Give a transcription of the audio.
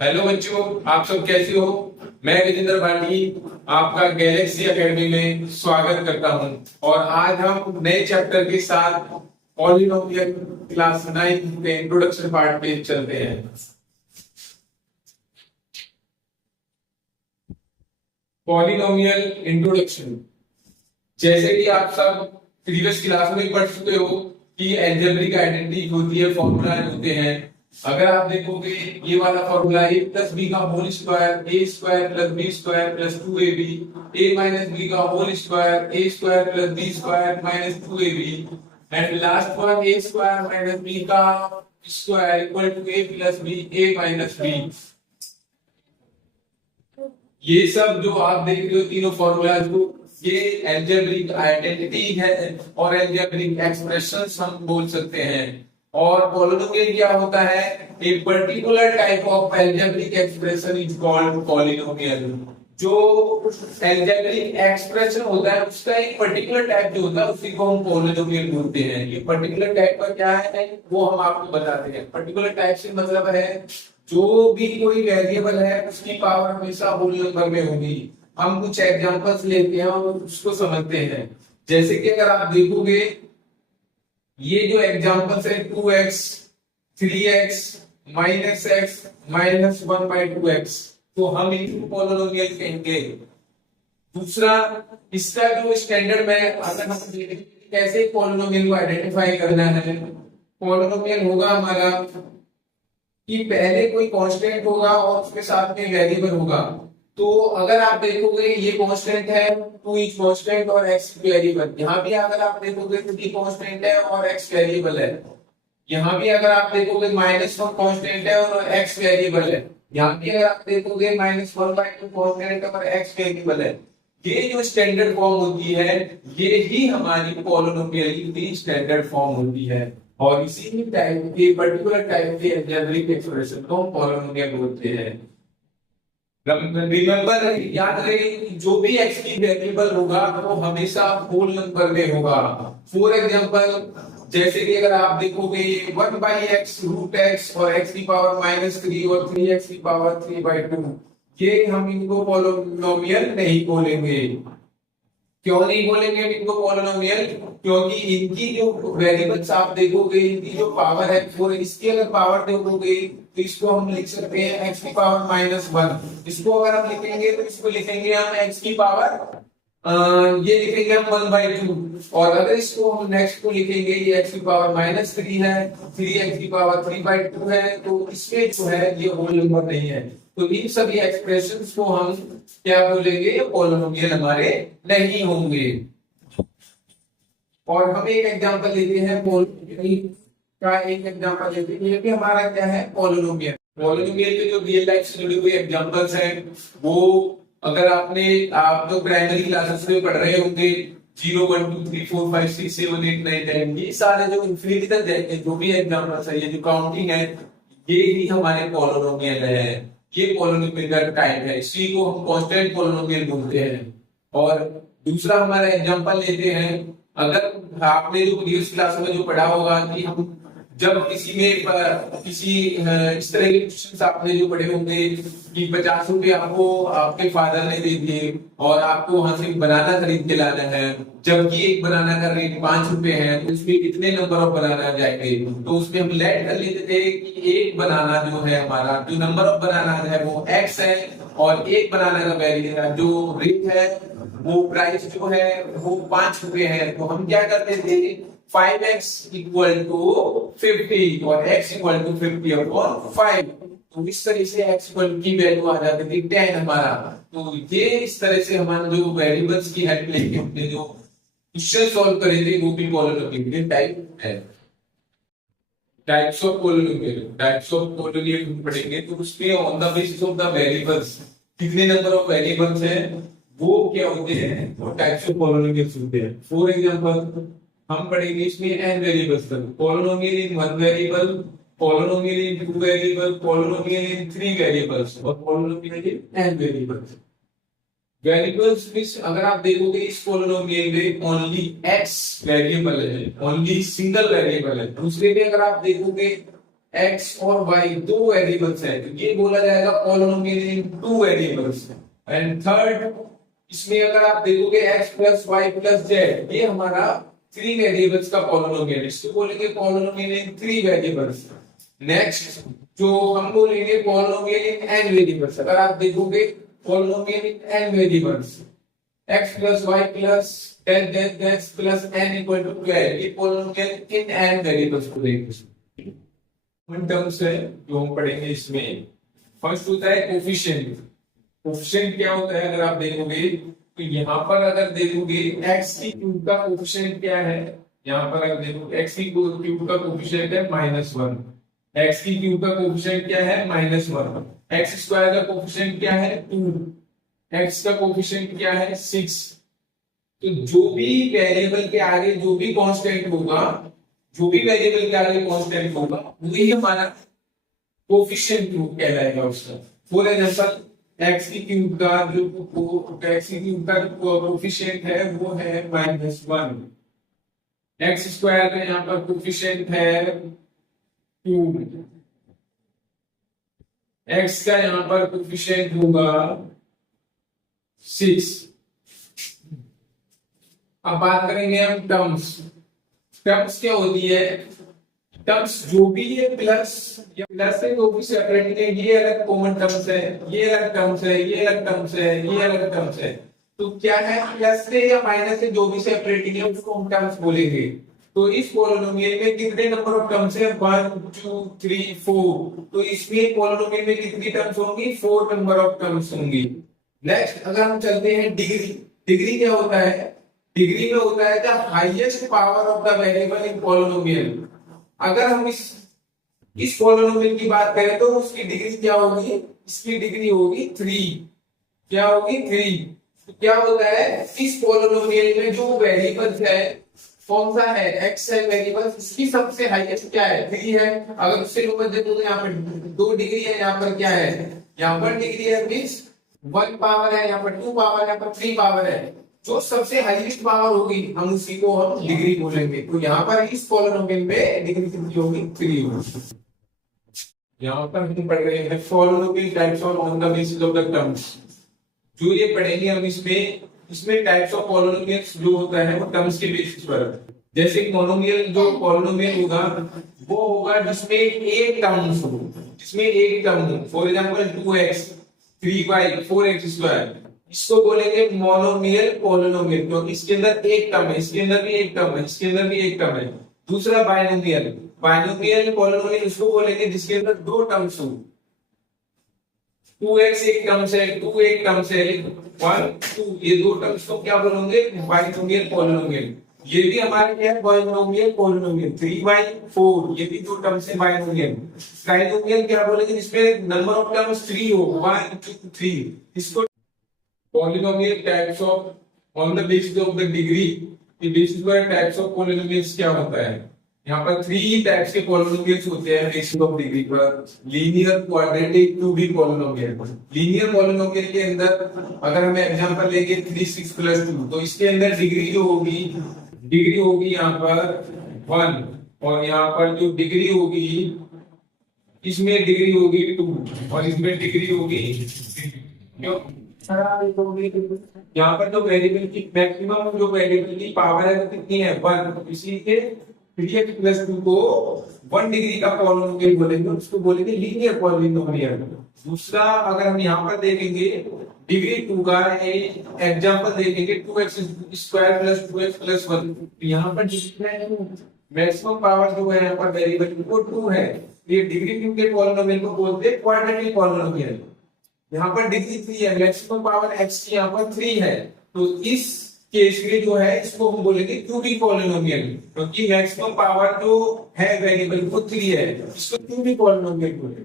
Hello बच्चों, आप सब कैसे हो। मैं विजेंद्र भाटी आपका गैलेक्सी एकेडमी में स्वागत करता हूं। और आज हम नए चैप्टर के साथ पॉलिनोमियल क्लास 9 के इंट्रोडक्शन पार्ट पे चलते हैं। Polynomial introduction. जैसे कि आप सब प्रीवियस क्लास में पढ़ चुके हो कि अलजेब्रिक आइडेंटिटी होती है, फॉर्मूला होते हैं। अगर आप देखोगे ये वाला फॉर्मूला a प्लस बी का whole square A square plus B square plus 2ab, a minus B का whole square A square plus B square minus 2ab, and last one a square minus B का square equal to a plus B a minus B. ये सब जो आप देख रहे हो तीनों फॉर्मूलाज को, ये अलजेब्रिक आइडेंटिटी है और अलजेब्रिक एक्सप्रेशंस हम बोल सकते हैं। और पॉलिनोमियल क्या होता है? A particular type of algebraic expression is called polynomial. जो अलजेब्रिक एक्सप्रेशन होता है उसका एक पर्टिकुलर टाइप जो होता है उसी को हम पॉलिनोमियल बोलते हैं। ये पर्टिकुलर टाइप का क्या है वो हम आपको बताते हैं। पर्टिकुलर टाइप से मतलब है जो भी कोई वेरिएबल है उसकी पावर हमेशा होल नंबर में होगी। हम कुछ एग्जांपल्स लेते हैं और उसको समझते हैं। जैसे कि अगर आप देखोगे ये जो एग्जांपल्स है 2x 3x minus x minus 1/2x, तो हम इनको पॉलिनोमियल कहेंगे। दूसरा, इसका जो स्टैंडर्ड में अगर हम कैसे पॉलिनोमियल को आइडेंटिफाई करना है, पॉलिनोमियल होगा हमारा कि पहले कोई कांस्टेंट होगा और उसके साथ में वेरिएबल होगा। तो अगर आप देखोगे ये कांस्टेंट है, टू इज कांस्टेंट और x वेरिएबल। यहाँ भी अगर आप देखोगे तो ये कांस्टेंट है और x वेरिएबल है। यहाँ भी अगर आप देखोगे -1 कांस्टेंट है और x वेरिएबल है। यहाँ भी अगर आप देखोगे -1/2 कांस्टेंट और x वेरिएबल है। ये जो स्टैंडर्ड फॉर्म होती है ये ही हमारी पॉलिनोमियल की स्टैंडर्ड फॉर्म होती है। और इसी टाइप के पर्टिकुलर टाइप के अलजेब्रिक एक्सप्रेशन को हम पॉलिनोमियल बोलते हैं। रिमेंबर, याद रहे जो भी x की वेरिएबल होगा वो हमेशा होल नंबर में होगा। फॉर एग्जांपल, जैसे कि अगर आप देखोगे 1/x रूट x और x की पावर -3 और 3x की पावर 3/2, ये हम इनको पॉलिनोमियल नहीं बोलेंगे। क्यों नहीं बोलेंगे हम इनको पॉलिनोमियल? क्योंकि इनकी जो वेरिएबल्स आप देखोगे इनकी जो पावर है, और इसकी अगर पावर देखोगे तो इसको हम लिख सकते हैं x की पावर -1। इसको अगर हम लिखेंगे तो इसको लिखेंगे हम x की पावर ये लिखेंगे हम 1/2। और अगर इसको हम नेक्स्ट को लिखेंगे ये x की पावर -3 है, 3x की पावर 3/2 है, तो इसमें जो है ये होल नंबर नहीं है। तो इन सभी एक्सप्रेशंस को हम क्या बोलेंगे? ये पॉलिनोमियल हमारे नहीं होंगे। और हम एक एग्जांपल लेते हैं पॉलिनोमियल का, एक एग्जांपल लेते हैं। ये भी हमारा क्या है? पॉलिनोमियल। पॉलिनोमियल के जो रियल लाइफ से जुड़े हुए एग्जांपल्स हैं वो अगर आप तो प्राइमरी क्लासेस में पढ़ रहे होंगे 0 1 2 3 4 5 6 7 8 9 10, ये सारे जो इंफिनिटी तक जाएंगे जो भी एग्जांपल्स है, ये जो काउंटिंग है, ये ही हमारे पॉलिनोमियल है। ये पॉलिनोमियल का टाइप है, इसी को हम कांस्टेंट पॉलिनोमियल बोलते हैं। और दूसरा हमारा एग्जांपल लेते हैं। अगर आपने जो प्रीवियस क्लास में जो पढ़ा होगा कि हम जब किसी इस तरह के क्वेश्चंस आपने जो पढ़े होंगे कि 50 रुपए आपको आपके फादर ने दे दिए और आपको वहां से बनाना खरीद के लाना है, जबकि एक बनाना का रेट 5 रुपए है, तो इसमें कितने नंबर ऑफ बनाना जाएंगे? तो उसमें हम लेट कर लेते थे कि एक बनाना जो है हमारा जो नंबर ऑफ बनाना है वो x है, और एक बनाना का वैल्यू जो रेट है वो प्राइस जो है वो 5 रुपए है। तो हम क्या करते थे 5x इक्वल टू 50 और x इक्वल टू 50/5। तो इस तरह से x इक्वल की वैल्यू आ जाती थी 10 हमारा। तो ये इस तरह से हमारे जो वेरिएबल्स की हेल्प लेके हमने जो क्वेश्चन सॉल्व करे थे वो भी पॉलिनोमियल टाइप है। टाइप्स ऑफ पॉलिनोमियल हम पढ़ेंगे तो उसमें on the basis of the variables, कितने नंबर ऑफ वेरिएबल्स हैं वो क्या होते हैं, वो टाइप्स ऑफ पॉलिनोमियल्स होते हैं। फॉर एग्जांपल हम पढ़ेंगे इसमें n वेरिएबल्स तक, polynomial in 1 variable, polynomial in 2 variable, polynomial in 3 variables और polynomial in n variables. Variables means अगर आप देखोगे इस पॉलिनोमियल में ओनली x वेरिएबल है, ओनली सिंगल वेरिएबल है। दूसरे में अगर आप देखोगे एक्स और वाई दो वेरिएबल्स है, तो ये बोला जाएगा polynomial in two variables. And third, इसमें अगर आप देखोगे x plus y plus z, ये हमारा थ्री वेरिएबल्स का पॉलिनोमियल, इसको बोलेंगे polynomial in three variables. Next जो हम बोलेंगे पॉलिनोमियल इन एन वेरिएबल्स। अगर आप देखोगे polynomial in an variables, x plus y plus x plus n equal to 12, ये पॉलिनोमियल इन एन वेरिएबल्स को देखेंगे। वन टर्म्स है जो हम पढ़ेंगे इसमें। फर्स्ट होता है कोफिशिएंट। कोफिशिएंट क्या होता है, अगर आप देखोगे तो यहाँ पर अगर देखोगे x की क्यूब का कोफिशिएंट क्या है, यहाँ पर अगर देखोगे x की क्यूब का कोफिशिएंट है -1, x की क्यूब का कोफिशिएंट क्या है -1, x स्क्वायर का कोफिशिएंट क्या है 2, x का कोफिशिएंट क्या है 6। तो जो भी वेरिएबल के आगे जो भी कांस्टेंट होगा, जो भी वेरिएबल के आगे कांस्टेंट होगा, वही हमारा कोफिशिएंट कहलाएगा उसका। फॉर एग्जांपल x की क्यूब का जो कोफिशिएंट है वो है -1, x स्क्वायर का यहाँ पर कोफिशिएंट है 2, x का यहाँ पर कोफिशिएंट होगा 6। अब बात करेंगे हम टर्म्स। टर्म्स क्या होती है, टर्म्स जो भी है प्लस या प्लस से जो भी सेपरेट है, ये अलग कॉमन टर्म्स है, ये अलग टर्म्स है, ये अलग टर्म्स है, ये अलग टर्म्स है। तो क्या है, प्लस से या माइनस से जो भी सेपरेटिंग है उसको हम टर्म्स बोलेंगे। तो इस पॉलिनोमियल में कितने नंबर ऑफ टर्म्स है, 1 2 3 4। तो इसमें पॉलिनोमियल में कितनी टर्म्स होंगी, 4 नंबर ऑफ टर्म्स होंगी। नेक्स्ट अगर हम चलते हैं डिग्री। डिग्री क्या होता है, डिग्री में होता है the highest power of the variable in polynomial. अगर हम इस पॉलिनोमियल की बात करें तो उसकी डिग्री क्या होगी, इसकी डिग्री होगी 3। क्या होगी 3। तो क्या होता है, इस पॉलिनोमियल में जो वेरिएबल्स है, कौन सा है, x है वेरिएबल, इसकी सबसे हाईएस्ट क्या है 3 है। अगर उससे लोअर देखो तो यहाँ पर 2 डिग्री है, यहाँ पर क्या है, यहाँ पर डिग्री है मींस 1 पावर है, यहाँ पर 2 पावर है, यहाँ पर 3 पावर है। जो सबसे हाईएस्ट पावर होगी हम उसी को हम डिग्री बोलेंगे। तो यहाँ पर इस पॉलिनोमियल में डिग्री कितनी होगी, 3 होगी। यहाँ पर हम पढ़ रहे हैं polynomial types on the basis of the terms. जो ये पढ़ेंगे हम इसमें टाइप्स ऑफ पॉलिनोमियल्स जो होता है वो टर्म्स के बेसिस पर। जैसे मोनोमियल जो पॉलिनोमियल होगा वो होगा जिसमें एक टर्म्स हो, जिसमें एक टर्म हो। For example 2x 3y 4x square, इसको बोलेंगे मोनोमियल पॉलिनोमियल, क्योंकि इसके अंदर एक टर्म है, इसके अंदर भी एक टर्म है, इसके अंदर भी एक टर्म है। दूसरा बाइनोमियल, बाइनोमियल पॉलिनोमियल उसको बोलेंगे जिसके अंदर दो टर्म्स हो। 2x एक टर्म से, 2 एक टर्म से, 1 2, ये दो टर्म्स को क्या बोलेंगे, बाइनोमियल पॉलिनोमियल। ये भी हमारे क्या है, बाइनोमियल पॉलिनोमियल। 3y 4, ये भी दो टर्म से बाइनोमियल। ट्राइनोमियल क्या बोलेंगे, जिसमें नंबर ऑफ टर्म्स 3 हो, 1 2 3। इसको polynomial types of on the basis of the degree. के बेसिस पर टाइप्स ऑफ पॉलिनोमियल्स क्या होता है, यहाँ पर 3 टाइप्स के पॉलिनोमियल्स होते हैं बेसिस ऑफ डिग्री पर। Linear, quadratic, 2D polynomial. Linear polynomial के अंदर अगर हमें एग्जांपल लेंगे 3 6 प्लस 2, तो इसके अंदर डिग्री जो होगी, डिग्री होगी यहाँ पर 1, और यहाँ पर जो डिग्री होगी इसमें डिग्री होगी 2, और इसमें डिग्री होगी 3। यहाँ पर जो वेरिएबल की मैक्सिमम जो वेरिएबल की पावर है वो कितनी है, 1। इसीलिए 3x प्लस 2 को 1 डिग्री का पॉलिनोमियल बोलेंगे, उसको बोलेंगे लीनियर पॉलिनोमियल। दूसरा अगर हम यहाँ पर देखेंगे डिग्री 2 का एग्जांपल देखेंगे 2x square plus 2x plus 1। यहाँ पर मैक्सिमम पावर जो है यहाँ पर वेरिएबल वो 2 है। ये डिग्री 2 के पॉलिनोमियल को बोलते हैं क्वाड्रेटिक पॉलिनोमियल। यहाँ पर डिग्री 3 है, मैक्सिमम पावर x की यहाँ पर 3 है, तो इस केस के जो है इसको हम बोलेंगे 2D पॉलिनोमियल, क्योंकि मैक्सिमम पावर जो है वेरिएबल वो 3 है, इसको 2D पॉलिनोमियल बोलेंगे।